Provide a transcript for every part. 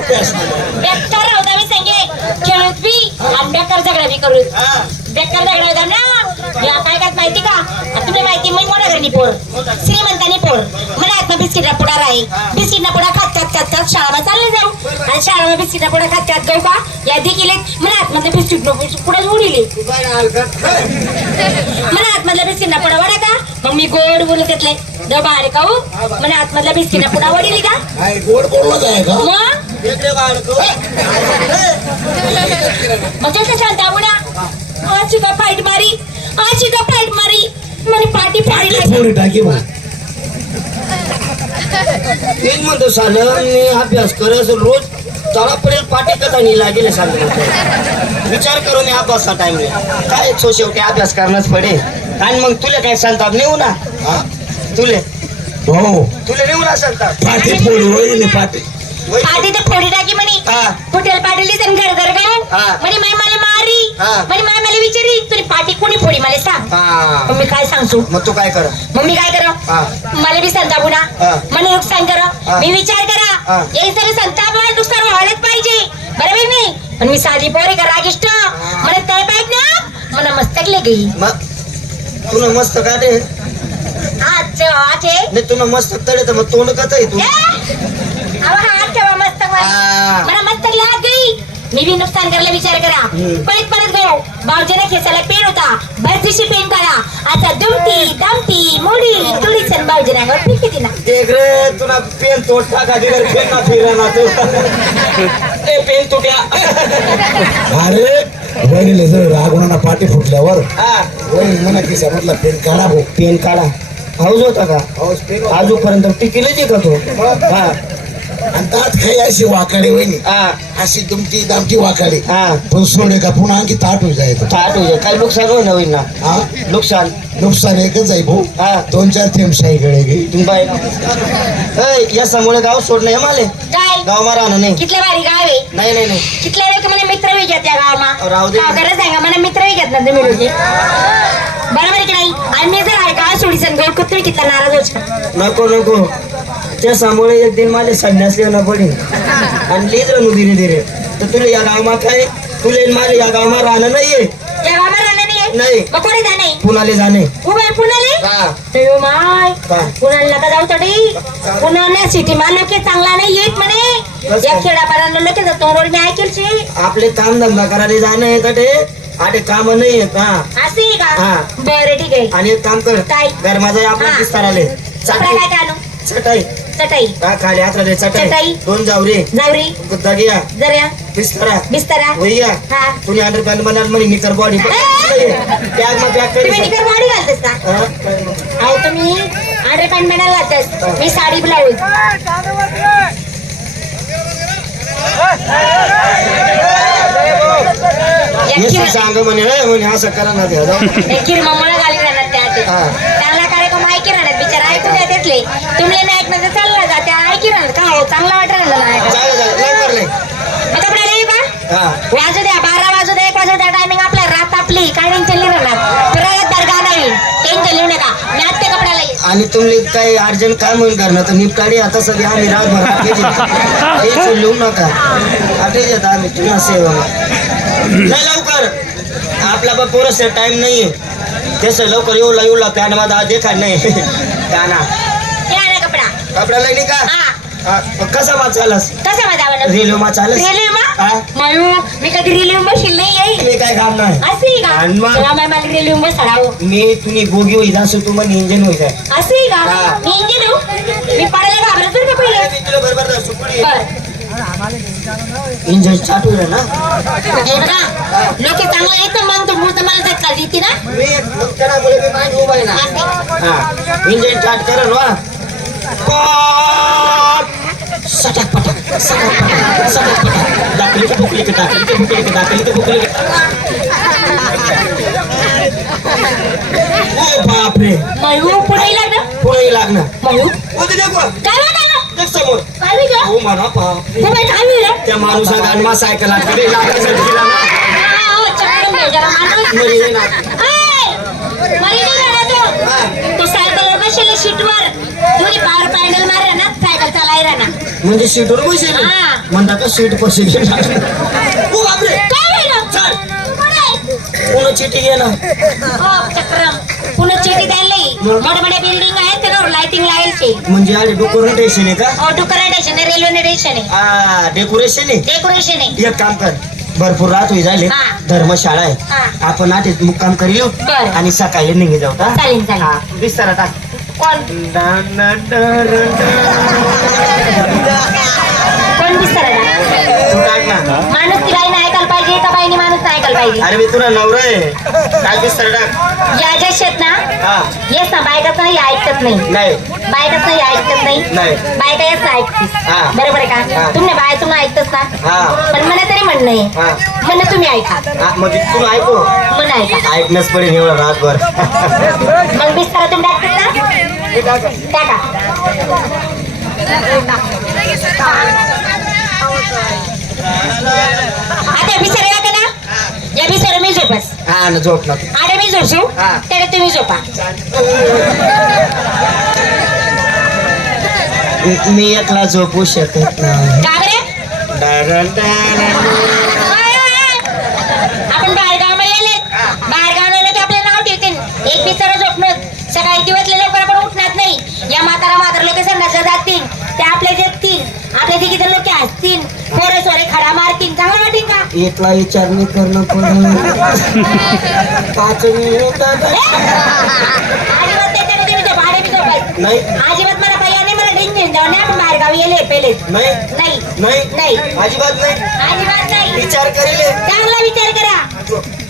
बेकार राहू द्या मी सांगे खेळत बी आणि बेकार झगडा बी करू. बेकार झगडा होता ना? या काय काय माहिती का? तुम्ही माहिती मी मोठ्या घरी पोर. श्रीमंतानी पोर. मला आता बिस्किटला पुढा राही बिस्किटला पुढा खात खात खात खात शाळा चालले जाऊ. आणि शाळा बिस्किटला पुढा खात खात जाऊ का? यादी केले. मला आतमधलं बिस्किट पुढे उडीले? मला आतमधल्या बिस्किटला पुढा वडा का? मग मी गोड बोलत घेतले डबा अरे का हो मला आतमधल्या बिस्किटला पुढा वडिली का? गोड आहे का? मग? शांत बुडा आजी का फाईट मारी. आजी का फाईट मारी. म्हणे पाठी फाडी थोडी टाकी बा तेच म्हणतो साल मी अभ्यास करत रोज तळापर्यंत पाठी कथा नाही लागेल सांगतो विचार करू मी अभ्यासा टाइमले काय सो शेवटी अभ्यास करणंच पडे आणि मग तुला काय संताप नेऊ ना. हा? तुले? हो. तुला नेऊ ना संताप पाठी फोडी वहिनी. पाठी तर फोडी टाकी म्हणे. हा. कुठेल पाटील आणि घर घर गाव हा. म्हणे माय मला मारी. हा. म्हणे माय मला विचारी. तुझी पाठी कोणी फोडी मला सांग. हा. मग मी काय सांगतो मग तू काय कर? मग मी काय करा? हा. मला बी संतापू ना हा. मला नुकसान करा. हा. मी विचार हा. करा. हे. सगळं संताप मला नुकसान व्हायलाच पाहिजे. बरोबर नाही? पण मी साधी पोरे का रागिष्ट? मला तय पाहिजे ना? मला मस्तकले गई. मग? तुला मस्त काटे आहे. नाही तुला मस्त तळे तर मग तोंड कत आहे तू? अहो हात ठेवा मस्त हा. मला मस्त गई मी बी नुकसान करायला विचार करा. हम्म. परत परत गयो भाऊजीने पेन होता. भरतीशी पेन करा. आता दुमती दमती मोडी तुडी सण भाऊजीने अंगावर पिकी दिला देख रे तुला पेन तोड टाका दिगर पेन ना फिरे ना तू. ए पेन तुट्या अरे वहिनीला जर पाठी फुटल्यावर हा. वहिनी म्हणा की समजला पेन काढा भाऊ पेन काढा. हाऊस होता का? पाऊस आजूपर्यंत टिकेलच आहे का तो? हा. आणि त्यात काही अशी वाकाडी वहिनी? हा. अशी तुमची दामची वाकाडी. हा. पण सोडे का पुन्हा आणखी ताट होई जायचं थाट होईल काय नुकसान होईल ना होईल ना हा? नुकसान. नुकसान एकच आहे भाऊ. हा. दोन चार थेंब शाही गळे घे. बाई ए, या समोर गाव सोडणं हे माले. काय? गाव मा राहणं नाही. कितल्या भारी गाव आहे? नाही नाही नाही. मला मित्र गावामा राहू दे. मला मित्र विचार ना तुम्ही लोक बरोबर की नाही? जर गौड कितला नाराज होच नको नको. त्या समोर एक दिन मला संन्यास येणं पडेल. आणि लिहित राहू धीरे धीरे. तर तुला या गावमा काय तुला मला या गावमा राहणं नाहीये. या नाही नाही. मग कोणी जाणे पुणाले जाणे उभे पुण्याले? हा. माय? पुण्याला जाऊ तडी. पुण्याला सिटी मा लोके चांगला नाही येत म्हणे? या खेडापाड्यांना लोके जातो. रोड मी आपले काम धंदा करायला जाणं आहे आटे काम नाही आहेत हा असे का हा. बरं ठीक आहे आणि एक काम कर काय? घर माझा आपला हा. विस्तार आले कपडा काय काय आणू चटाई चटाई हा खाली हात राहिले चटाई चटाई. दोन जावरे जावरी दगिया जऱ्या बिस्तरा बिस्तरा वैया हा तुम्ही अंडर पॅन्ट बनाल म्हणे निकर बॉडी बॅग मा पॅक तुम्ही करी निकर बॉडी घालतेस का हा, काय मग? अहो तुम्ही अंडर पॅन्ट बनायला घालतेस मी साडी ब्लाऊज येसून सांग म्हणे "ए," म्हणे असं करा ना ते जाऊ. किरमामुळे गाली राहणार त्या आधी. हा. चांगला कार्यक्रम ऐकी राहणार बिचारा ऐकून द्या त्यातले तुम्ही नाही ऐकणार तर चालला जा त्या ऐकी राहणार का हो चांगला वाटत राहिलं ना. चालेल चालेल लवकर लय. का हा वाजू द्या बारा वाजू द्या एक वाजू द्या टायमिंग आपला रात आपली काय टेन्शन नाही राहणार फिरायला दर्गा नाही टेन्शन लिहू नका मी आत्ते कपड्याला येईल आणि तुम्ही काही अर्जंट काम होईल करणं तर निपटाडी आता सगळे आम्ही रातभर. काही लिहू नका. आठेच येत आम्ही तुम्हाला सेवा लवकर. आपला बा पोरस टाइम नाहीये. तसं लवकर येऊ येऊ ला पॅन माझा देखाड नाही. काना कपडा. कपडा नाही का? कसा वाचायलास कसं रेल्वे मा चालस रेल्वे? मा कधी रेल्वे बसशील नाही येईल मी काय काम नाही. असे का? आणि मग? तेव्हा माय मला रेल्वे बसाडावं मी तुम्ही गोगी होई जासू तू मग इंजन होई जाय असे का? हा. मी इंजिन मी पडायला घाबरत बरं का पहिले? बर. इंजन आहे ना? हे लोक चांगलं ना मग? तो मूर्त मला धक्का देते ना? मी मुळे मी मागे उभा आहे ना. असे. हा. इंजन स्टार्ट करेल वा पॉट! सटक पटक दाखली की बुकली की दाखली की बुकली की दाखली की बुकली की ओ बाप रे मयू पुढे लागलं? पुढे लागणार मयू ओ ते देखो काय म्हणा देख समोर. काय मी गं? हो म्हणा बाप बाई, काय मी गं? त्या माणूसा गाडमा सायकलकडे लागायसाठी दिला ना हा, माणूस. मरी जाईन ना ऐ, मरी नाही जाणार तो. हा. तो सायकलवर बसेल सीटवर दोन्ही पावर पॅडल मारे ना सायकल चालाय ना म्हणजे सीटवर बसेल. हा. म्हणता का सीट पशी ओ बापरे. कोण चिठी घे ना. हो, चक्रम. पुन्हा चिठी द्यायला मोठ्या मोठ्या बिल्डिंग आहेत त्याच्यावर लाइटिंग लावायची. म्हणजे अरे डेकोरेशन आहे का? ऑटो स्टेशन आहे रेल्वे आहे. हा डेकोरेशन आहे? डेकोरेशन आहे. एक काम कर. भरपूर रात होई झाले. हा. धर्मशाळा आहे. हा. आपण आठीत मुक्काम करी येऊ बरं. आणि सकाळी निघे जाऊ का? चालेल चालेल. हा बिस्तारा टाक. कोण? ना माणूस ती बाईने ऐकायला पाहिजे का बाईने माणूस नाही ऐकायला पाहिजे. अरे मी तुला नवरा आहे. टाक बिस्तारा टाक या ज्या शेत ना हा. येस ना बायकाच नाही ऐकत नाही. नाही. बायकाच नाही ऐकत नाही. नाही. बायका येस ना ऐकतीस हा. बरोबर आहे हा. का तुम्ही बाय तुम्ही ऐकतच ना हा. पण मला तरी म्हणणं आहे हा. म्हणणं तुम्ही ऐका. हा, म्हणजे तू ऐकू. मन ऐका. ऐकणंच पडेल एवढं रातभर. मग बिस्तारा तुम्ही टाकतात ना टाका आता बिस्तारा टाका ना या बिस्तारा मी झोपस हा ना झोप ना अरे मी झोपसू. त्याने तुम्ही झोपा मी- मी एकला झोपू शकत नाही का बरे डारन डारन. आपण बाहेर गावाला गेले बाहेर गावाला की आपलं नाव ठेवतील एक बिचारा झोपणं सकाळी दिवसले लवकर आपण उठणार नाही. या म्हातारा म्हातारा लोक संडासला जातील. ते आपल्या जगतील. आपल्या तिघी लोक हसतील पोरे सोरे खडा मारतील. चांगलं वाटेल का? एकला विचारणी करणं पडेल. पाच मिनिट अजिबात तुम्ही झोपायचं. नाही. अजिबात मला पाहिजे नाही. मला ड्रिंक घेऊन जाऊ नाही आपण बाहेर गावी गेले पहिले. नाही. नाही. नाही. नाही. अजिबात नाही. अजिबात नाही. विचार करेल. चांगला विचार करा.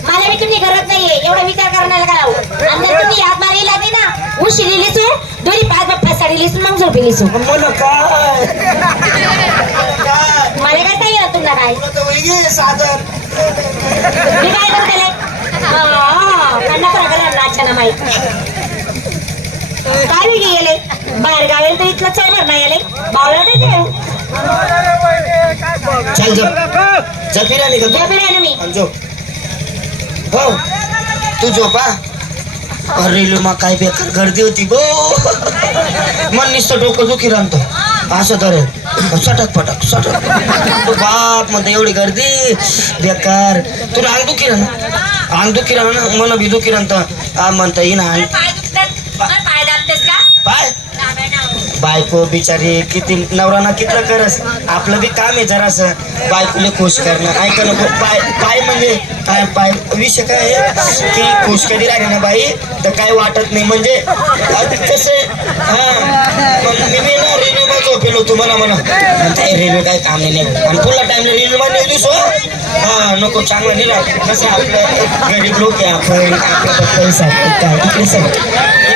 मला मी तुमची गरज नाहीये. एवढा विचार करण्याला का लावू? तुम्ही याद मारायला लागली ना उशी लिहिलीसू दोन्ही पाच बाप फसाडी लिहिसू मला काय काय मला काय काय तर वैगे मी काय करा नाचना माहीत काय वेगळे गेले बाहेर गावेल तर इथलं चौबर नाही गेले बावला चल जप जपी राहिली का झोपी राहिले मी तू झोप हो तू झोपा अरे काय बेकार गर्दी होती गो मन नुसतं डोकं दुखी राहतो असं धरेल सटक पटक सटक तू बाप म्हणतो एवढी गर्दी. बेकार. तुला अंग दुखी राहणं अंग दुखी राहणं मन बी दुखी राहतं. आ म्हणता येईन अंग पाय दुखतात पाय दाबतेस का पाय दाबे ना. बायको बिचारी किती नवराना कितलं करस? आपलं बी काम आहे जरासं. बायकोले खुश करणं. ऐका नको पाय पाय म्हणजे काय? पाय विषय काय आहे? की खुश कधी राहिली ना बाई? तर काय वाटत नाही. म्हणजे कसे हा. मग मी बी ना रेल्वे झोपेलो तुम्हाला म्हणा म्हणा. ते रेल्वे काय काम नाही आणि पुढला टाइमला रेल्वे मध्ये दिसो हा. नको चांगलं नाही राहत कसं आपलं गरीब लोक आहे आपण. आपलं पैसा काय? इकडे सगळं